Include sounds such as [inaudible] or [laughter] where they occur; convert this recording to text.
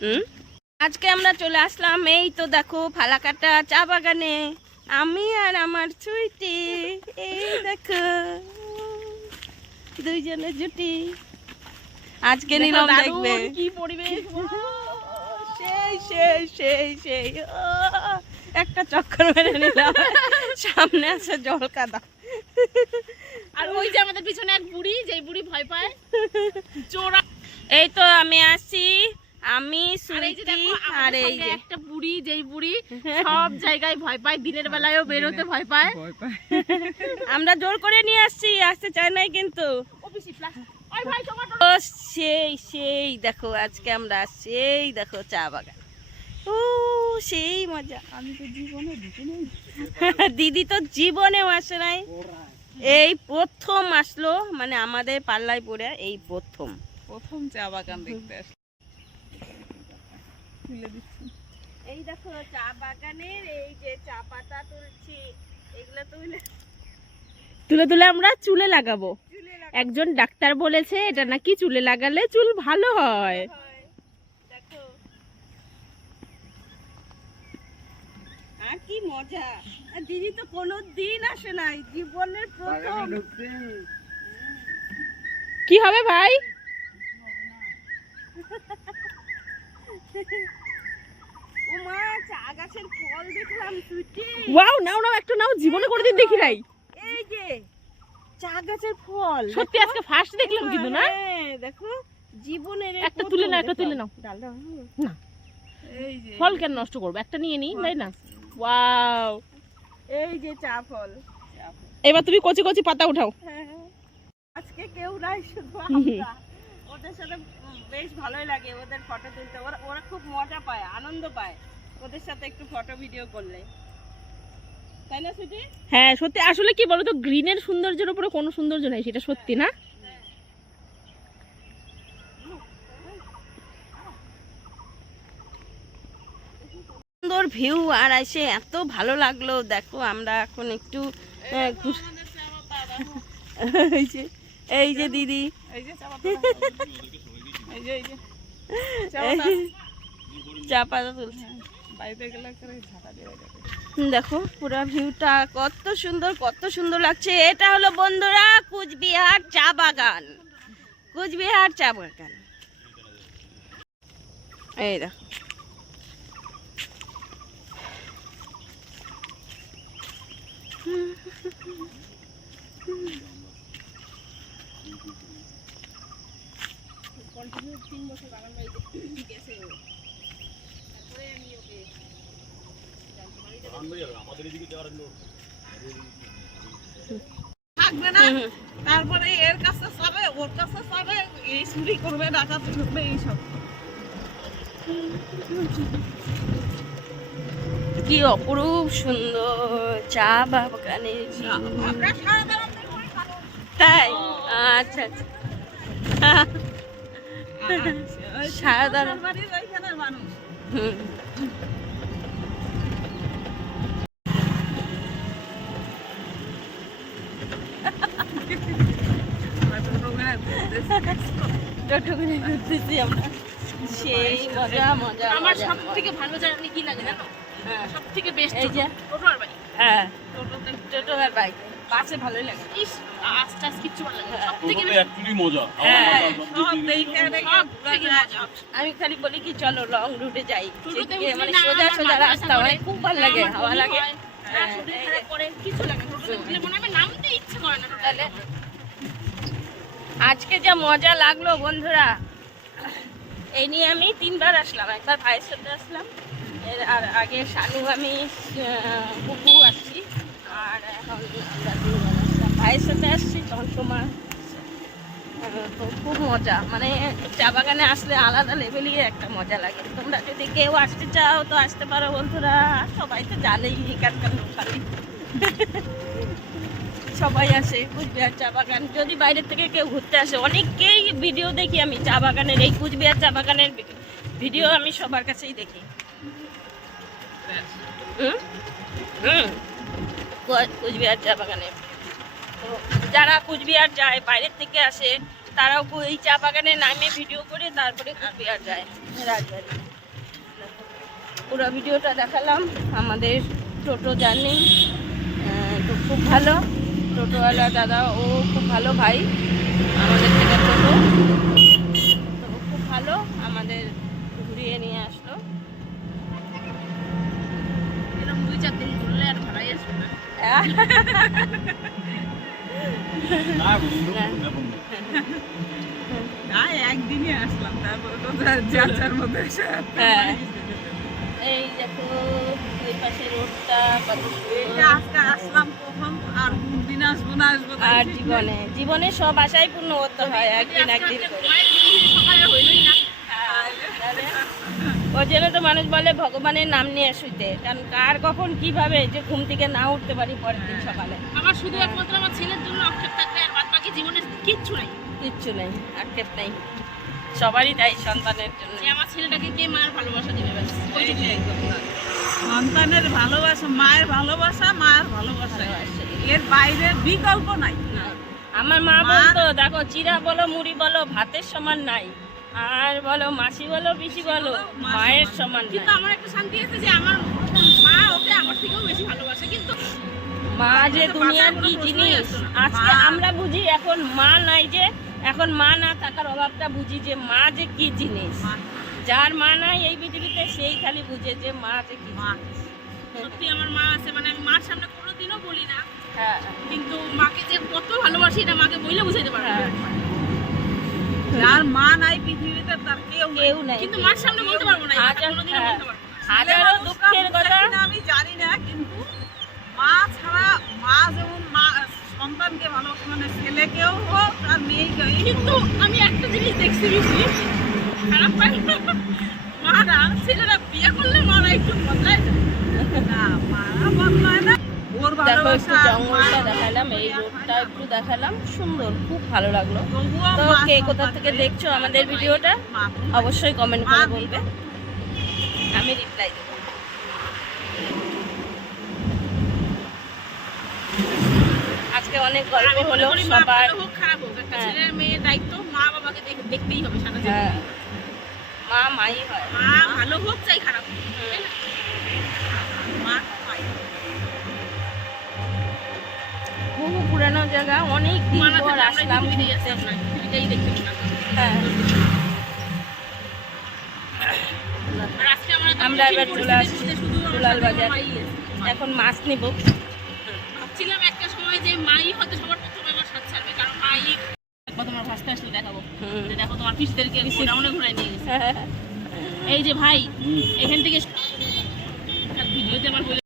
হুম? আজকে আমরা চলে আসলাম এই তো দেখো ফালাকাটা চা বাগানে। আমি আর আমার সুইটি এই দেখো। দুইজনের জুটি। আজকে নিলাম দেখবে। কি পরিবেশ সেই সেই সেই সেই। একটা চক্কর মেরে নিলাম। সামনে আছে জল কাদা। আর ওই যে আমাদের পিছনে এক বুড়ি যেই বুড়ি ভয় পায়। [laughs] চোরা এই তো আমি আমি আর এই যে। একটা বুড়ি যেই বুড়ি [laughs] সব জায়গায় ভয় পায় দিনের বেলায়ও বেরোতে ভয় পায়। [laughs] আমরা জোর করে নিয়ে আসছি আসতে চাই নাই কিন্তু। সেই সেই দেখো আজকে আমরা সেই দেখো চা বাগান। ও সেই মজা। আমি তো জীবনে [laughs] দিদি তো জীবনেও আসে নাই। এই প্রথম আসলো মানে আমাদের পাল্লায় পড়ে এই প্রথম। প্রথম চা বাগান দেখতে তুলে দিচ্ছি। এই দেখো চা বাগানের এই যে চা পাতা তুলছি এগুলো তুলে তুলে তুলে আমরা চুলে লাগাবো। একজন ডাক্তার বলেছে এটা নাকি চুলে লাগালে চুল ভালো হয়। দেখো। আর কি মজা। আর দিদি তো কোনো দিন আসে নাই জীবনের প্রথম। কি হবে ভাই ও মা চা গাছের ফল দেখলাম সুইটি [laughs] ওয়াও নাও নাও একটা নাও জীবনে কোনোদিন দেখি নাই। এই যে চা গাছের ফল। সত্যি আজকে ফার্স্ট দেখলাম কিন্তু না? হ্যাঁ, দেখো জীবনের একটা তুলে নাও একটা তুলে নাও। ডালটা না। এই যে। ফল কেন নষ্ট করব? একটা নিয়ে নিই তাই না? ওয়াও। এই যে চা ফল। এবার তুমি কচি কচি পাতা উঠাও। হ্যাঁ। আজকে কেউ নাই শুধু আমরা। ওদের সাথে বেশ ভালোই লাগে ওদের ফটো তুলতে। ওরা ওরা খুব মজা পায় আনন্দ পায় ওদের সাথে একটু ফটো ভিডিও করলে। তাই না সুজি হ্যাঁ সত্যি। আসলে কি বলতো গ্রিনের সৌন্দর্যের উপরে কোনো সৌন্দর্য নেই সেটা সত্যি না? সুন্দর ভিউ আর এসে এত ভালো লাগল। দেখো আমরা এখন একটু এই যে দিদি। দেখো, পুরো ভিউটা কত সুন্দর কত সুন্দর লাগছে। এটা হলো বন্ধুরা কুচবিহার চা বাগান। কুচবিহার চা বাগান। এই দেখো। থাকবে না হুম, হুম। তারপরে এর কাছে যাবে ওর কাছে যাবে এই চুরি করবে ডাকাতি করবে এইসব। কি অপরূপ সুন্দর চা দেখব তাই? আচ্ছা আচ্ছা। মানুষ হুম টোটো ঘুরতেছি আমরা সেই মজা মজা আমার সব থেকে ভালো জানি কি লাগে জানো? হ্যাঁ। সব থেকে বেস্ট এই যে। টোটো বাইক হ্যাঁ। টোটো আর বাইক বাসে ভালোই লাগে। ইস আস্তে আস্তে কিচ্ছু ভালো লাগে সব থেকে অ্যাকচুয়ালি মজা। সব দেখে দেখে মজা। আমি খালি বলি কি চলো লং রুটে যাই। মানে সোজা সোজা রাস্তা হয়। খুব ভালো লাগে হাওয়া লাগে। হয়, হ্যাঁ, আজকে যা মজা লাগল বন্ধুরা এই নিয়ে আমি তিনবার আসলাম। একবার ভাইয়ের সাথে আসলাম। এর আর আগে শানু আমি কুকু আসছি। আর আসছি, তখন তো খুব মজা। মানে চা বাগানে আসলে আলাদা লেভেলই একটা মজা লাগে। তোমরা যদি কেউ আসতে চাও, তো আসতে পারো বন্ধুরা। সবাই তো জানেই এখানকার লোকালি। সবাই আসে কুচবিহার চা বাগান। যদি বাইরের থেকে কেউ ঘুরতে আসে, অনেককেই ভিডিও দেখি আমি চা বাগানের। এই কুচবিহার চা বাগানের ভিডিও আমি সবার কাছেই দেখি। হুম? হুম। কুচবিহার চা বাগানে। তো যারা কুচবিহার যায়, বাইরের থেকে আসে, তারাও এই চা বাগানে নামে ভিডিও করে তারপরে কুচবিহার যায়। রাজবাড়ি পুরো ভিডিওটা দেখালাম। আমাদের টোটো জার্নি তো খুব ভালো। টোটোওয়ালা দাদা ও খুব ভালো ভাই। আমাদের থেকে টোটো তো ও খুব ভালো আমাদের ঘুরিয়ে নিয়ে আসলো এরকম দুই চার দিন ঘুরলে আর ভাড়াই আসবে না না একদিনই আসলাম তারপরে তো যার যার যার মধ্যে হ্যাঁ। এই দেখো ওই পাশে রোডটা কত যে আজকে আসলাম প্রথম আর দিন আসব না আসব আর জীবনে জীবনে সব আশাই পূর্ণ করতে হয় একদিন একদিন সকালে হইলই না। তাহলে ওই জন্য তো মানুষ বলে ভগবানের নাম নিয়ে শুইতে। কারণ কার কখন কীভাবে যে ঘুম থেকে না উঠতে পারি পরের দিন সকালে। আমার শুধু একমাত্র আমার ছেলের জন্য অক্ষেপ থাকবে আর বাদ বাকি জীবনে কিচ্ছু নাই। কিচ্ছু নেই আক্ষেপ নেই। সবারই তাই সন্তানের জন্য। আমার ছেলেটাকে কে মায়ের ভালোবাসা দিবে সন্তানের ভালোবাসা মায়ের ভালোবাসা মায়ের ভালোবাসা। এর বাইরে বিকল্প নাই। আমার মা মা- বলতো দেখো চিরা বলো মুড়ি বলো ভাতের সমান নাই। আর বলো মাসি বলো পিসি বলো মায়ের সমান। কিন্তু আমার একটা শান্তি আছে যে আমার মা ওকে আমার থেকেও বেশি ভালোবাসে কিন্তু মা যে দুনিয়ার কি জিনিস? আজকে আমরা বুঝি এখন মা নাই যে এখন মা না থাকার অভাবটা বুঝি যে মা যে কি জিনিস। যার মা নাই এই পৃথিবীতে সেই খালি বুঝে যে মা যে কি মা। সত্যি আমার মা আছে মানে আমি মার সামনে কোনোদিনও বলি না হ্যাঁ। কিন্তু মাকে যে কত ভালোবাসি এটা মাকে বইলে বুঝাইতে পারব। না। হ্যাঁ। যার মা নাই পৃথিবীতে তার কেউ কেউ নাই। কিন্তু মার সামনে বলতে পারব না কোনোদিনও। বলতে পারব হাজারো দুঃখের কথা। আমি জানি না কিন্তু মা ছাড়া মা যেমন মা সন্তানকে ভালোবাসে মানে ছেলেকেও হোক আর মেয়েকেও। কিন্তু আমি একটা জিনিস দেখছি বেশি খারাপ পাই। মারা ছেলেরা বিয়ে করলে মারা একটু বদলায় যায়। না মারা বদলায় না ওর দেখো একটু জঙ্গলটা দেখালাম এই রোডটা একটু দেখালাম। সুন্দর খুব ভালো লাগল। তো কে কোথা থেকে দেখছ আমাদের ভিডিওটা অবশ্যই কমেন্ট করে বলবে। আমি রিপ্লাই দেবো। আজকে অনেক গল্প হলো সবার। খারাপ হোক একটা হ্যাঁ। ছেলের মেয়ের দায়িত্ব মা বাবাকে দেখতেই হবে সারা হ্যাঁ। মা মাই হয়। মা ভালো হোক চাই খারাপ হোক দিন পর আসলাম ঘুরতে। হ্যাঁ। আমরা এবার চলে আসছি দুলাল বাজার। এখন মাছ নিব। ভাবছিলাম একটা সময় যে মাই হয়তো সবার প্রথমে আমার সাথে ছাড়বে কারণ মাই একবার তোমার ভাসতে আসলে দেখাবো। হুম। দেখো তোমার পিসদেরকে পিসি- গোডাউনে ঘুরাই নিয়ে গেছে। এই যে ভাই এখান থেকে ভিডিওতে আমার বলে